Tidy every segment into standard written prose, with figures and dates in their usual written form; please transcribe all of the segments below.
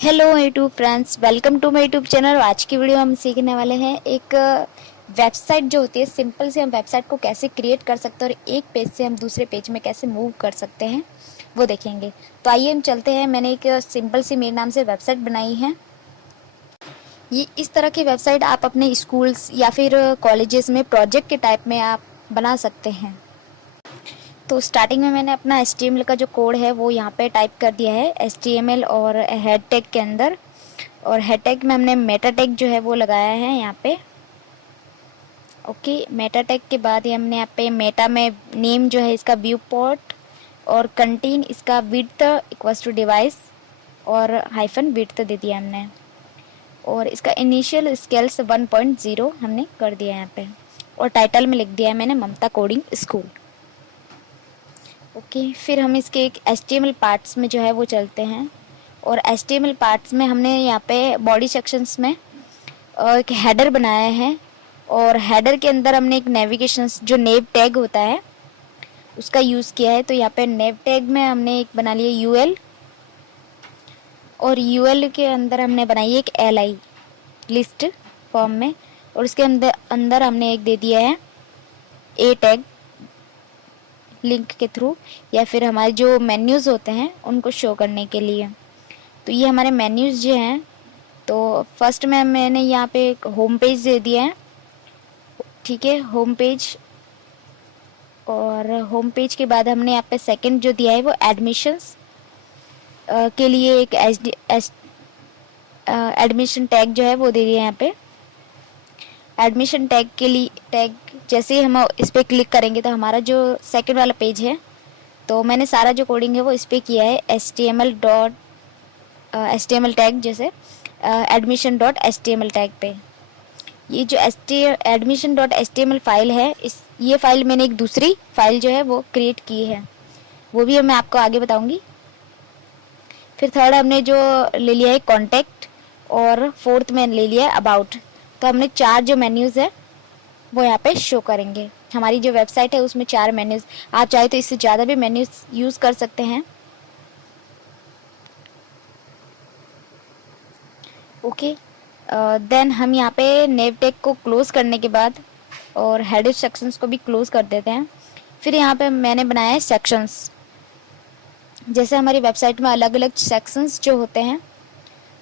Hello YouTube friends, welcome to my YouTube channel. आज की video हम सीखने वाले हैं एक वेबसाइट जो होती है। सिंपल से हम वेबसाइट को कैसे क्रिएट कर सकते हैं और एक पेज से हम दूसरे पेज में कैसे मूव कर सकते हैं वो देखेंगे। तो आइए हम चलते हैं। मैंने एक सिंपल सी मेरे नाम से वेबसाइट बनाई है। ये इस तरह की वेबसाइट आप अपने स्कूल्स या फिर कॉलेजेस में प्रोजेक्ट के टाइप में आप बना सकते हैं। तो स्टार्टिंग में मैंने अपना HTML का जो कोड है वो यहाँ पे टाइप कर दिया है, HTML और हेड टैग के अंदर। और हेड टैग में हमने मेटा टैग जो है वो लगाया है यहाँ पे। ओके, मेटा टैग के बाद ये हमने यहाँ पे मेटा में नेम जो है इसका व्यू पोर्ट और कंटेन इसका विड्थ इक्वल्स टू डिवाइस और हाइफन विड्थ दे दिया हमने। और इसका इनिशियल स्केल्स 1.0 हमने कर दिया यहाँ पे। और टाइटल में लिख दिया है मैंने ममता कोडिंग स्कूल। ओके, फिर हम इसके एक HTML पार्ट्स में जो है वो चलते हैं। और HTML पार्ट्स में हमने यहाँ पे बॉडी सेक्शंस में एक हेडर बनाया है। और हेडर के अंदर हमने एक नेविगेशन जो नेव टैग होता है उसका यूज़ किया है। तो यहाँ पे नेव टैग में हमने एक बना लिया UL और UL के अंदर हमने बनाई एक LI लिस्ट फॉर्म में। और उसके अंदर हमने एक दे दिया है A टैग लिंक के थ्रू या फिर हमारे जो मेन्यूज़ होते हैं उनको शो करने के लिए। तो ये हमारे मेन्यूज़ जो हैं, तो फर्स्ट में मैंने यहाँ पे एक होम पेज दे दिया है। ठीक है, होम पेज। और होम पेज के बाद हमने यहाँ पे सेकंड जो दिया है वो एडमिशन्स के लिए एक एडमिशन टैग जो है वो दे दिया है यहाँ पे। एडमिशन टैग के लिए टैग जैसे ही हम इस पर क्लिक करेंगे तो हमारा जो सेकंड वाला पेज है, तो मैंने सारा जो कोडिंग है वो इस पर किया है HTML टैग जैसे admission.html टैग पे। ये जो admission.html फाइल है, ये फाइल मैंने एक दूसरी फाइल जो है वो क्रिएट की है, वो भी मैं आपको आगे बताऊंगी। फिर थर्ड हमने जो ले लिया है कॉन्टैक्ट और फोर्थ में ले लिया है अबाउट। तो हमने चार जो मेन्यूज़ है वो यहाँ पे शो करेंगे। हमारी जो वेबसाइट है उसमें 4 मेन्यूज़, आप चाहे तो इससे ज़्यादा भी मेन्यूज़ यूज़ कर सकते हैं। ओके, देन हम यहाँ पे नेव टैग को क्लोज़ करने के बाद और हेडर सेक्शंस को भी क्लोज़ कर देते हैं। फिर यहाँ पे मैंने बनाया है सेक्शंस। जैसे हमारी वेबसाइट में अलग अलग सेक्शंस जो होते हैं,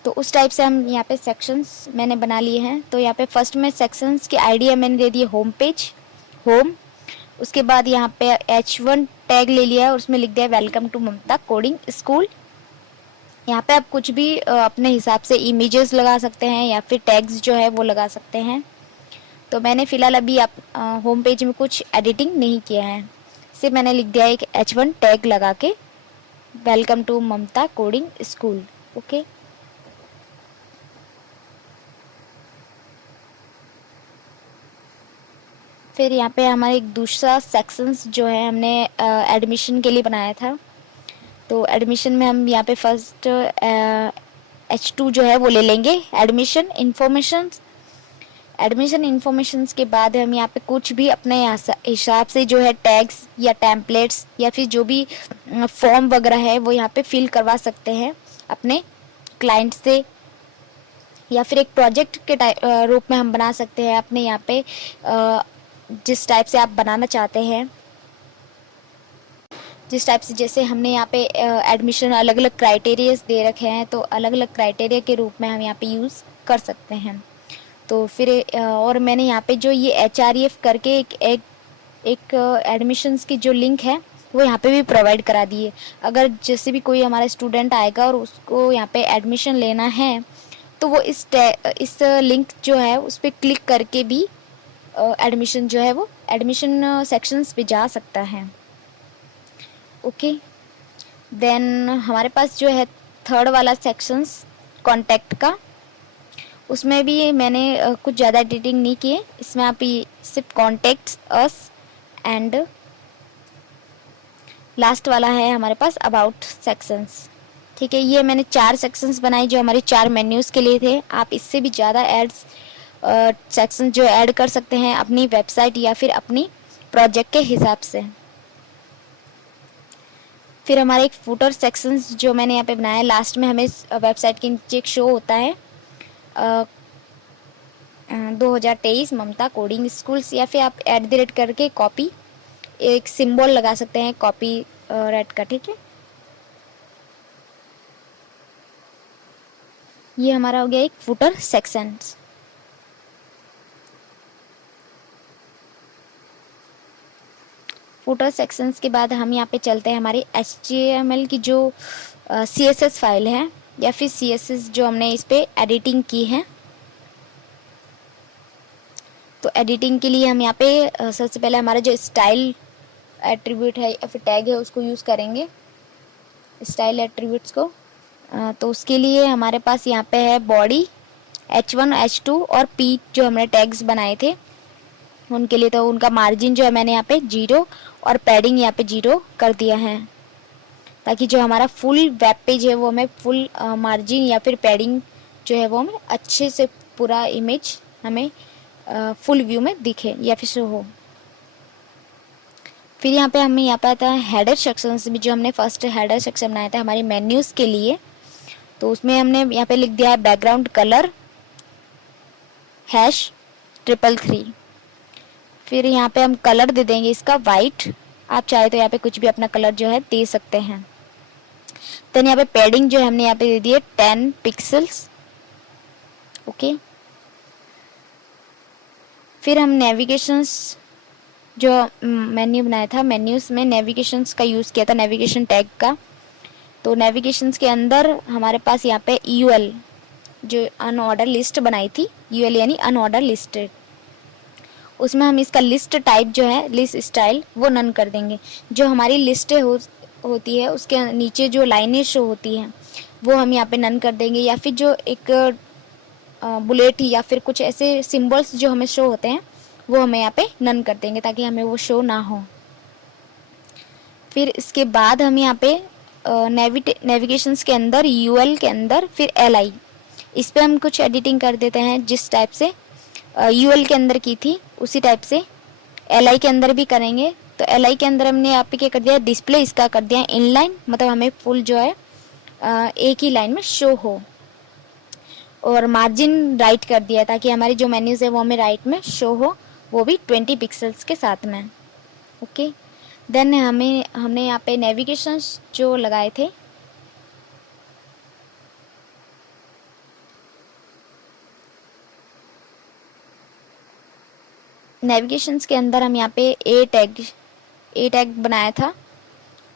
तो उस टाइप से हम यहाँ पे सेक्शंस मैंने बना लिए हैं। तो यहाँ पे फर्स्ट में सेक्शंस की आईडी मैंने दे दी होम पेज, होम। उसके बाद यहाँ पे H1 टैग ले लिया है और उसमें लिख दिया welcome to Mamta coding school. यहाँ पे आप कुछ भी अपने हिसाब से इमेजेस लगा सकते हैं या फिर टैग्स जो है वो लगा सकते हैं। तो मैंने फ़िलहाल अभी आप होम पेज में कुछ एडिटिंग नहीं किया है, सिर्फ मैंने लिख दिया एक H1 टैग लगा के welcome to Mamta coding school. Okay, फिर यहाँ पे हमारा एक दूसरा सेक्शंस जो है हमने एडमिशन के लिए बनाया था। तो एडमिशन में हम यहाँ पे फर्स्ट H2 जो है वो ले लेंगे एडमिशन इन्फॉर्मेशंस। एडमिशन इन्फॉर्मेशंस के बाद हम यहाँ पे कुछ भी अपने हिसाब से जो है टैग्स या टेम्पलेट्स या फिर जो भी फॉर्म वगैरह है वो यहाँ पे फिल करवा सकते हैं अपने क्लाइंट से, या फिर एक प्रोजेक्ट के रूप में हम बना सकते हैं अपने यहाँ पे जिस टाइप से आप बनाना चाहते हैं। जिस टाइप से जैसे हमने यहाँ पे एडमिशन अलग अलग क्राइटेरियाज दे रखे हैं, तो अलग अलग क्राइटेरिया के रूप में हम यहाँ पे यूज़ कर सकते हैं। तो फिर और मैंने यहाँ पे जो ये HREF करके एक एडमिशन्स की जो लिंक है वो यहाँ पे भी प्रोवाइड करा दी है। अगर जैसे भी कोई हमारा स्टूडेंट आएगा और उसको यहाँ पे एडमिशन लेना है, तो वो इस लिंक जो है उस पर क्लिक करके भी एडमिशन जो है वो एडमिशन सेक्शंस पे जा सकता है। ओके, देन हमारे पास जो है थर्ड वाला सेक्शंस कॉन्टैक्ट का, उसमें भी मैंने कुछ ज़्यादा एडिटिंग नहीं की है। इसमें आप सिर्फ कॉन्टैक्ट्स अस एंड लास्ट वाला है हमारे पास अबाउट सेक्शंस। ठीक है, ये मैंने 4 सेक्शंस बनाए जो हमारे 4 मेन्यूज़ के लिए थे। आप इससे भी ज़्यादा एड्स सेक्शन जो ऐड कर सकते हैं अपनी वेबसाइट या फिर अपनी प्रोजेक्ट के हिसाब से। फिर हमारा एक फुटर सेक्शंस जो मैंने यहाँ पे बनाया है, लास्ट में हमें वेबसाइट के नीचे एक शो होता है 2023 ममता कोडिंग स्कूल्स, या फिर आप @ करके कॉपी एक सिंबल लगा सकते हैं कॉपी रेड का। ठीक है, ये हमारा हो गया एक फुटर सेक्शंस। फुटर सेक्शंस के बाद हम यहाँ पे चलते हैं हमारी HTML की जो CSS फाइल है, या फिर CSS जो हमने इस पर एडिटिंग की है। तो एडिटिंग के लिए हम यहाँ पे सबसे पहले हमारा जो स्टाइल एट्रीब्यूट है या फिर टैग है उसको यूज़ करेंगे, स्टाइल एट्रीब्यूट्स को। तो उसके लिए हमारे पास यहाँ पे है बॉडी H1 H2 और P जो हमने टैग्स बनाए थे उनके लिए। तो उनका मार्जिन जो है मैंने यहाँ पे 0 और पैडिंग यहाँ पे 0 कर दिया है, ताकि जो हमारा फुल वेब पेज है वो हमें फुल मार्जिन या फिर पैडिंग जो है वो हमें अच्छे से पूरा इमेज हमें फुल व्यू में दिखे या फिर शो हो। फिर यहाँ पे हमें यहाँ पे आता है हेडर सेक्शंस भी, जो हमने फर्स्ट हेडर सेक्शन बनाया था हमारे मेन्यूज़ के लिए। तो उसमें हमने यहाँ पे लिख दिया है बैकग्राउंड कलर #333। फिर यहाँ पे हम कलर दे देंगे इसका वाइट, आप चाहे तो यहाँ पे कुछ भी अपना कलर जो है दे सकते हैं। देन यहाँ पे पैडिंग जो है हमने यहाँ पे दे दी है 10 पिक्सल्स। ओके, फिर हम नेविगेशंस जो मेन्यू बनाया था, मेन्यूज़ में नेविगेशंस का यूज़ किया था, नेविगेशन टैग का। तो नेविगेशंस के अंदर हमारे पास यहाँ पे UL जो अनऑर्डर लिस्ट बनाई थी, UL यानी अनऑर्डर लिस्टेड, उसमें हम इसका लिस्ट टाइप जो है लिस्ट स्टाइल वो नन कर देंगे। जो हमारी लिस्टें होती है उसके नीचे जो लाइनें शो होती हैं वो हम यहाँ पे नन कर देंगे, या फिर जो एक बुलेट या फिर कुछ ऐसे सिंबल्स जो हमें शो होते हैं वो हमें यहाँ पे नन कर देंगे ताकि हमें वो शो ना हो। फिर इसके बाद हम यहाँ पे नेविगेशंस के अंदर UL के अंदर फिर LI, इस पर हम कुछ एडिटिंग कर देते हैं। जिस टाइप से UL के अंदर की थी उसी टाइप से LI के अंदर भी करेंगे। तो LI के अंदर हमने यहाँ पे क्या कर दिया, डिस्प्ले इसका कर दिया इनलाइन, मतलब हमें फुल जो है एक ही लाइन में शो हो। और मार्जिन राइट कर दिया ताकि हमारी जो मेन्यूज़ है वो हमें राइट में शो हो, वो भी 20 पिक्सल्स के साथ में। ओके, देन हमने यहाँ पे नेविगेशंस जो लगाए थे नेविगेशंस के अंदर हम यहाँ पे ए टैग बनाया था,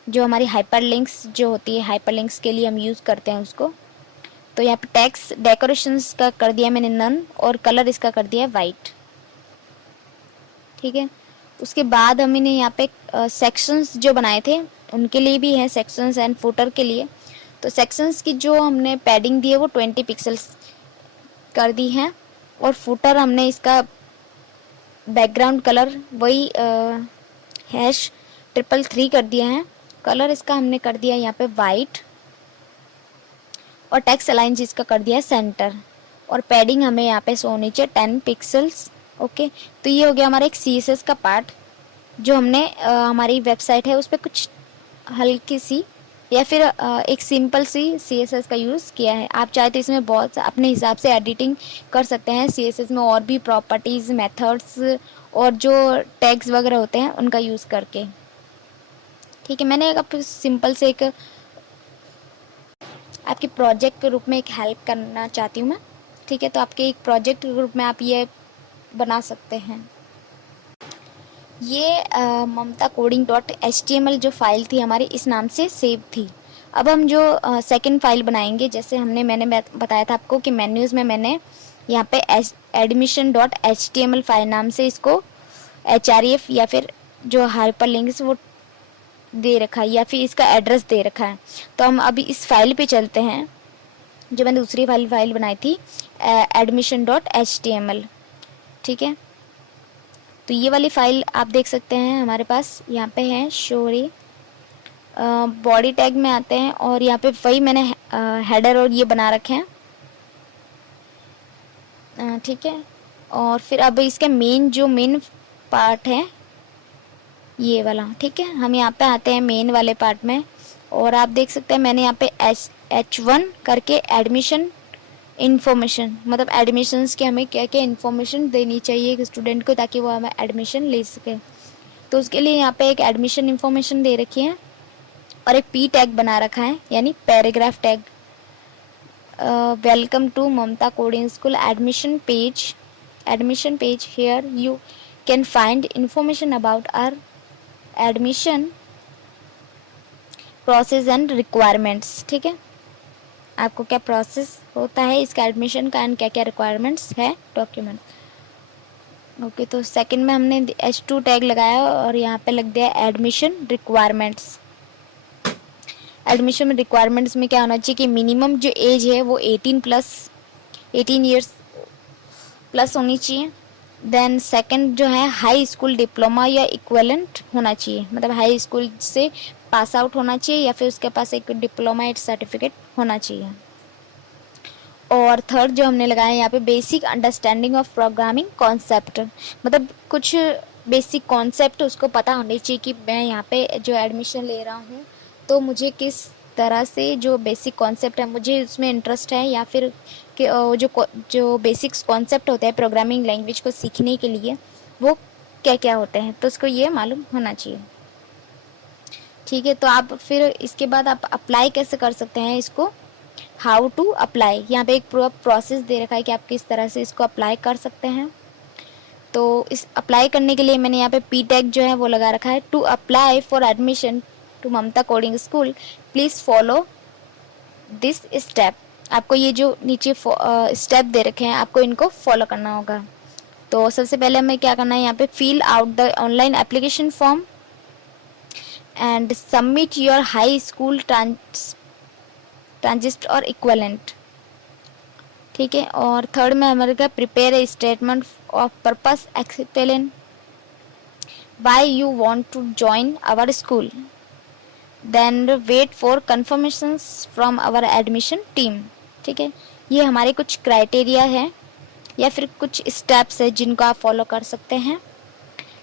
जो हमारी हाइपरलिंक्स जो होती है, हाइपरलिंक्स के लिए हम यूज़ करते हैं उसको। तो यहाँ पे टेक्स्ट डेकोरेशंस का कर दिया मैंने नन, और कलर इसका कर दिया वाइट। ठीक है, उसके बाद हमने यहाँ पे सेक्शंस जो बनाए थे उनके लिए भी है, सेक्शंस एंड फुटर के लिए। तो सेक्शंस की जो हमने पैडिंग दी है वो 20 पिक्सल्स कर दी है, और फुटर हमने इसका बैकग्राउंड कलर वही #333 कर दिया है। कलर इसका हमने कर दिया यहाँ पे वाइट, और टेक्स्ट अलाइन इसका कर दिया है सेंटर, और पैडिंग हमें यहाँ पे शो नीचे 10 पिक्सल्स। ओके, तो ये हो गया हमारा एक CSS का पार्ट, जो हमने हमारी वेबसाइट है उस पर कुछ हल्की सी या फिर एक सिंपल सी CSS का यूज़ किया है। आप चाहे तो इसमें बहुत अपने हिसाब से एडिटिंग कर सकते हैं CSS में, और भी प्रॉपर्टीज़, मेथड्स और जो टैग्स वगैरह होते हैं उनका यूज़ करके। ठीक है, मैंने एक सिंपल से एक आपके प्रोजेक्ट के रूप में एक हेल्प करना चाहती हूँ मैं। ठीक है, तो आपके एक प्रोजेक्ट के रूप में आप ये बना सकते हैं। ये ममता कोडिंग.html जो फाइल थी हमारी इस नाम से सेव थी। अब हम जो सेकंड फाइल बनाएंगे, जैसे मैंने बताया था आपको कि मेन्यूज़ में मैंने यहाँ पे admission.html फाइल नाम से इसको href या फिर जो हाइपरलिंक्स वो दे रखा है, या फिर इसका एड्रेस दे रखा है। तो हम अभी इस फाइल पे चलते हैं जो मैंने दूसरी फाइल बनाई थी admission.html। ठीक है, तो ये वाली फाइल आप देख सकते हैं हमारे पास यहाँ पे है शोरी, बॉडी टैग में आते हैं, और यहाँ पे वही मैंने हेडर और ये बना रखे हैं। ठीक है, और फिर अब इसके मेन पार्ट है ये वाला। ठीक है, हम यहाँ पे आते हैं मेन वाले पार्ट में, और आप देख सकते हैं मैंने यहाँ पे H1 करके एडमिशन इन्फॉर्मेशन, मतलब एडमिशन्स के हमें क्या क्या इन्फॉर्मेशन देनी चाहिए एक स्टूडेंट को ताकि वो हमें एडमिशन ले सके। तो उसके लिए यहाँ पे एक एडमिशन इन्फॉर्मेशन दे रखी है और एक पी टैग बना रखा है यानी paragraph tag. Welcome to Mamta coding school admission page here you can find information about our admission process and requirements. ठीक है, आपको क्या प्रोसेस होता है इसका एडमिशन का एंड क्या क्या रिक्वायरमेंट्स है डॉक्यूमेंट। ओके, तो सेकंड में हमने H2 टैग लगाया और यहाँ पे लग दिया एडमिशन रिक्वायरमेंट्स। एडमिशन रिक्वायरमेंट्स में क्या होना चाहिए कि मिनिमम जो एज है वो 18 ईयर्स प्लस होनी चाहिए। देन सेकंड जो है हाई स्कूल डिप्लोमा या इक्विवेलेंट होना चाहिए, मतलब हाई स्कूल से पास आउट होना चाहिए या फिर उसके पास एक डिप्लोमा सर्टिफिकेट होना चाहिए। और थर्ड जो हमने लगाया यहाँ पे basic understanding of programming concept, मतलब कुछ बेसिक कॉन्सेप्ट उसको पता होने चाहिए कि मैं यहाँ पे जो एडमिशन ले रहा हूँ तो मुझे किस तरह से जो बेसिक कॉन्सेप्ट है मुझे उसमें इंटरेस्ट है, या फिर जो बेसिक्स कॉन्सेप्ट होते हैं प्रोग्रामिंग लैंग्वेज को सीखने के लिए वो क्या क्या होते हैं, तो उसको ये मालूम होना चाहिए। ठीक है, तो आप फिर इसके बाद आप अप्लाई कैसे कर सकते हैं इसको, हाउ टू अप्लाई। यहाँ पे एक पूरा प्रोसेस दे रखा है कि आप किस तरह से इसको अप्लाई कर सकते हैं। तो इस अप्लाई करने के लिए मैंने यहाँ पे पी टैग जो है वो लगा रखा है। To apply for admission to Mamta coding school please follow this step. आपको ये जो नीचे स्टेप दे रखे हैं आपको इनको फॉलो करना होगा। तो सबसे पहले हमें क्या करना है, यहाँ पे fill out the online application form and submit your high school transcript और इक्वलेंट। ठीक है, और थर्ड में हमारे क्या prepare a statement of purpose explain why you want to join our school, then wait for confirmations from our admission team. ठीक है, ये हमारे कुछ क्राइटेरिया है या फिर कुछ स्टेप्स है जिनको आप फॉलो कर सकते हैं।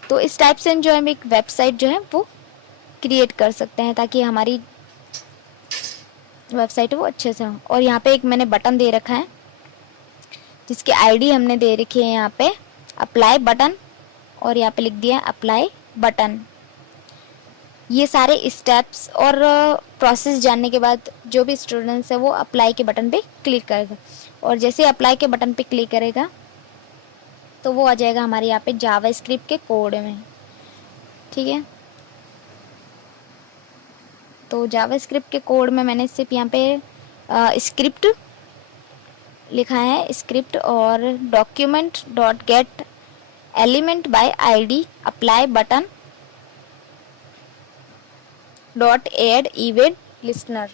तो इस टाइप से जो हम एक वेबसाइट जो है वो क्रिएट कर सकते हैं ताकि हमारी वेबसाइट वो अच्छे से हो। और यहाँ पे एक मैंने बटन दे रखा है जिसकी आईडी हमने दे रखी है यहाँ पे अप्लाई बटन, और यहाँ पे लिख दिया अप्लाई बटन। ये सारे स्टेप्स और प्रोसेस जानने के बाद जो भी स्टूडेंट्स है वो अप्लाई के बटन पे क्लिक करेगा, और जैसे अप्लाई के बटन पे क्लिक करेगा तो वो आ जाएगा हमारे यहाँ पे जावास्क्रिप्ट के कोड में। ठीक है, तो जावास्क्रिप्ट के कोड में मैंने सिर्फ यहाँ पे स्क्रिप्ट लिखा है, स्क्रिप्ट, और document dot get element by ID apply button dot add event listener.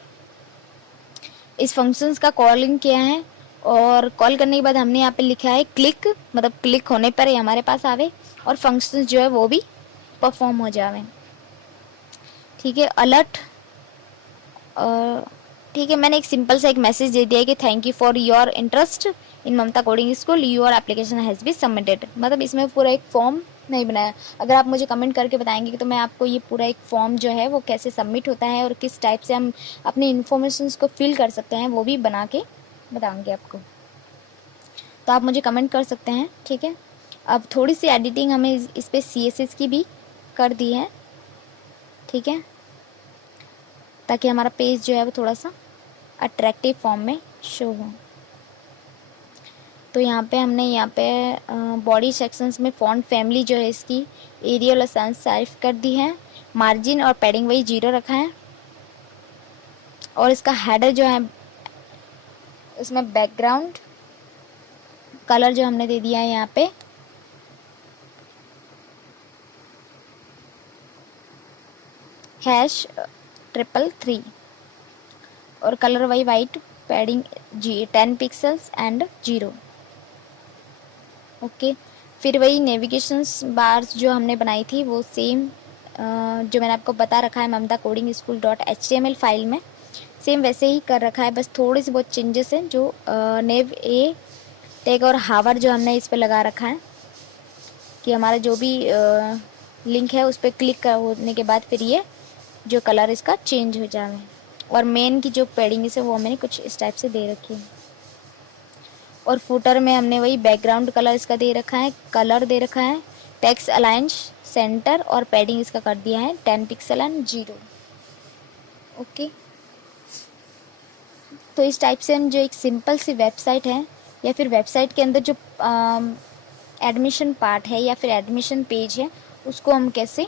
इस फंक्शंस का कॉलिंग किया है और कॉल करने के बाद हमने यहाँ पे लिखा है क्लिक, मतलब क्लिक होने पर ही हमारे पास आवे और फंक्शंस जो है वो भी परफॉर्म हो जावे। ठीक है, अलर्ट, ठीक है, मैंने एक सिंपल सा एक मैसेज दे दिया है कि thank you for your interest in Mamta coding school, your application has been submitted. मतलब इसमें पूरा एक फॉर्म नहीं बनाया। अगर आप मुझे कमेंट करके बताएंगे तो मैं आपको ये पूरा एक फॉर्म जो है वो कैसे सबमिट होता है और किस टाइप से हम अपनी इन्फॉर्मेशंस को फिल कर सकते हैं वो भी बना के बताऊँगी आपको, तो आप मुझे कमेंट कर सकते हैं। ठीक है, अब थोड़ी सी एडिटिंग हमें इस पर CSS की भी कर दी है। ठीक है, ताकि हमारा पेज जो है वो थोड़ा सा अट्रैक्टिव फॉर्म में शो हो। तो यहाँ पे हमने यहाँ पे बॉडी सेक्शंस में फॉन्ट फैमिली जो है इसकी एरियल और sans serif कर दी है, मार्जिन और पैडिंग वही 0 रखा है, और इसका हेडर जो है इसमें बैकग्राउंड कलर जो हमने दे दिया है यहाँ पे #333 और कलर वही white, padding 10 pixels and 0। Okay, फिर वही नेविगेशंस बार्स जो हमने बनाई थी वो सेम जो मैंने आपको बता रखा है ममता कोडिंग स्कूल .html फाइल में सेम वैसे ही कर रखा है, बस थोड़ी सी बहुत चेंजेस हैं जो नेव ए टैग और हावर जो हमने इस पर लगा रखा है कि हमारा जो भी लिंक है उस पर क्लिक होने के बाद फिर ये जो कलर इसका चेंज हो जाए। और मेन की जो पैडिंग है वो मैंने कुछ इस टाइप से दे रखी है। और फुटर में हमने वही बैकग्राउंड कलर इसका दे रखा है, कलर दे रखा है, टेक्स्ट अलाइन सेंटर, और पैडिंग इसका कर दिया है 10 पिक्सल एंड 0। ओके, तो इस टाइप से हम जो एक सिंपल सी वेबसाइट है या फिर वेबसाइट के अंदर जो एडमिशन पार्ट है या फिर एडमिशन पेज है उसको हम कैसे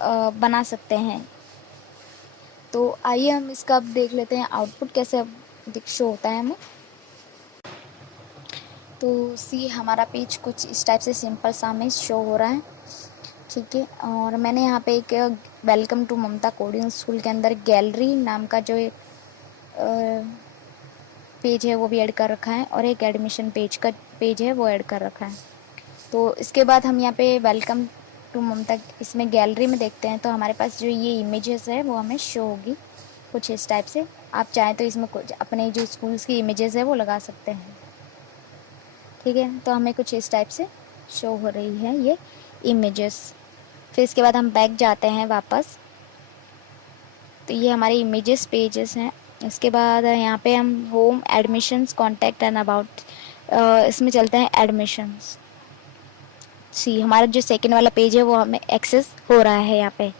बना सकते हैं। तो आइए हम इसका अब देख लेते हैं आउटपुट कैसे शो होता है हमें। तो सी हमारा पेज कुछ इस टाइप से सिंपल सा हमें शो हो रहा है, ठीक है। और मैंने यहाँ पे एक welcome to Mamta coding school के अंदर गैलरी नाम का जो एक पेज है वो भी ऐड कर रखा है, और एक एडमिशन पेज का पेज है वो ऐड कर रखा है। तो इसके बाद हम यहाँ पे वेलकम टू ममता इसमें गैलरी में देखते हैं, तो हमारे पास जो ये इमेजेस है वो हमें शो होगी कुछ इस टाइप से। आप चाहें तो इसमें कुछ अपने जो स्कूल्स की इमेजेस है वो लगा सकते हैं, ठीक है। तो हमें कुछ इस टाइप से शो हो रही है ये इमेजेस। फिर इसके बाद हम बैक जाते हैं वापस, तो ये हमारे इमेजेस पेजेस हैं। इसके बाद यहाँ पे हम home admissions contact and about इसमें चलते हैं एडमिशन्स। सी हमारा जो सेकंड वाला पेज है वो हमें एक्सेस हो रहा है यहाँ पे।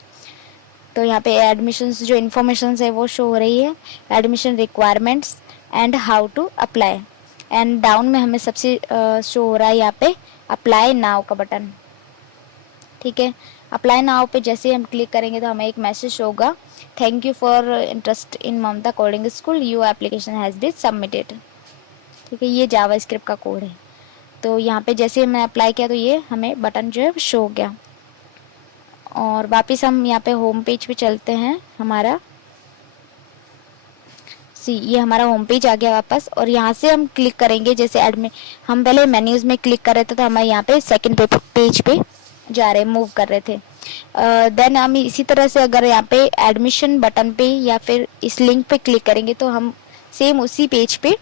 तो यहाँ पे एडमिशन्स जो इन्फॉर्मेशन है वो शो हो रही है, admission requirements and how to apply. And down में हमें सबसे शो हो रहा है यहाँ पे अप्लाई नाउ का बटन, ठीक है। अप्लाई नाउ पे जैसे हम क्लिक करेंगे तो हमें एक मैसेज होगा, thank you for interest in Mamta coding school, your application has been submitted, ठीक है। ये जावा स्क्रिप्ट का कोड है। तो यहाँ पे जैसे मैं अप्लाई किया तो ये हमें बटन जो है शो हो गया। और वापस हम यहाँ पे होम पेज पे चलते हैं हमारा। सी ये हमारा होम पेज आ गया वापस, और यहाँ से हम क्लिक करेंगे जैसे एडमिट, हम पहले मेन्यूज़ में क्लिक कर रहे थे तो हमें यहाँ पे सेकंड पेज पे जा रहे मूव कर रहे थे। देन हम इसी तरह से अगर यहाँ पे एडमिशन बटन पे या फिर इस लिंक पे क्लिक करेंगे तो हम सेम उसी पेज पे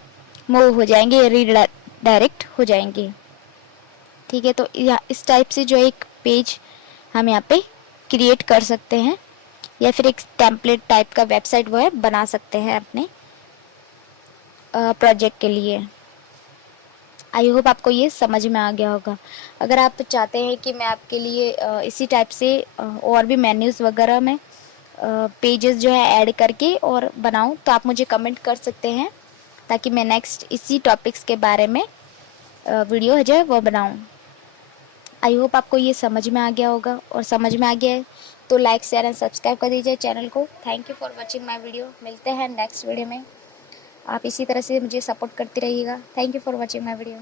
मूव हो जाएंगे, रीडायरेक्ट हो जाएंगे, ठीक है। तो इस टाइप से जो एक पेज हम यहाँ पे क्रिएट कर सकते हैं या फिर एक टेम्पलेट टाइप का वेबसाइट वो है बना सकते हैं अपने प्रोजेक्ट के लिए। आई होप आपको ये समझ में आ गया होगा। अगर आप चाहते हैं कि मैं आपके लिए इसी टाइप से और भी मेन्यूज़ वगैरह में पेजेस जो है ऐड करके और बनाऊं तो आप मुझे कमेंट कर सकते हैं, ताकि मैं नेक्स्ट इसी टॉपिक्स के बारे में वीडियो जो है वो बनाऊं। आई होप आपको ये समझ में आ गया होगा, और समझ में आ गया है तो लाइक शेयर एंड सब्सक्राइब कर दीजिए चैनल को। Thank you for watching my video. मिलते हैं नेक्स्ट वीडियो में। आप इसी तरह से मुझे सपोर्ट करते रहिएगा। Thank you for watching my video.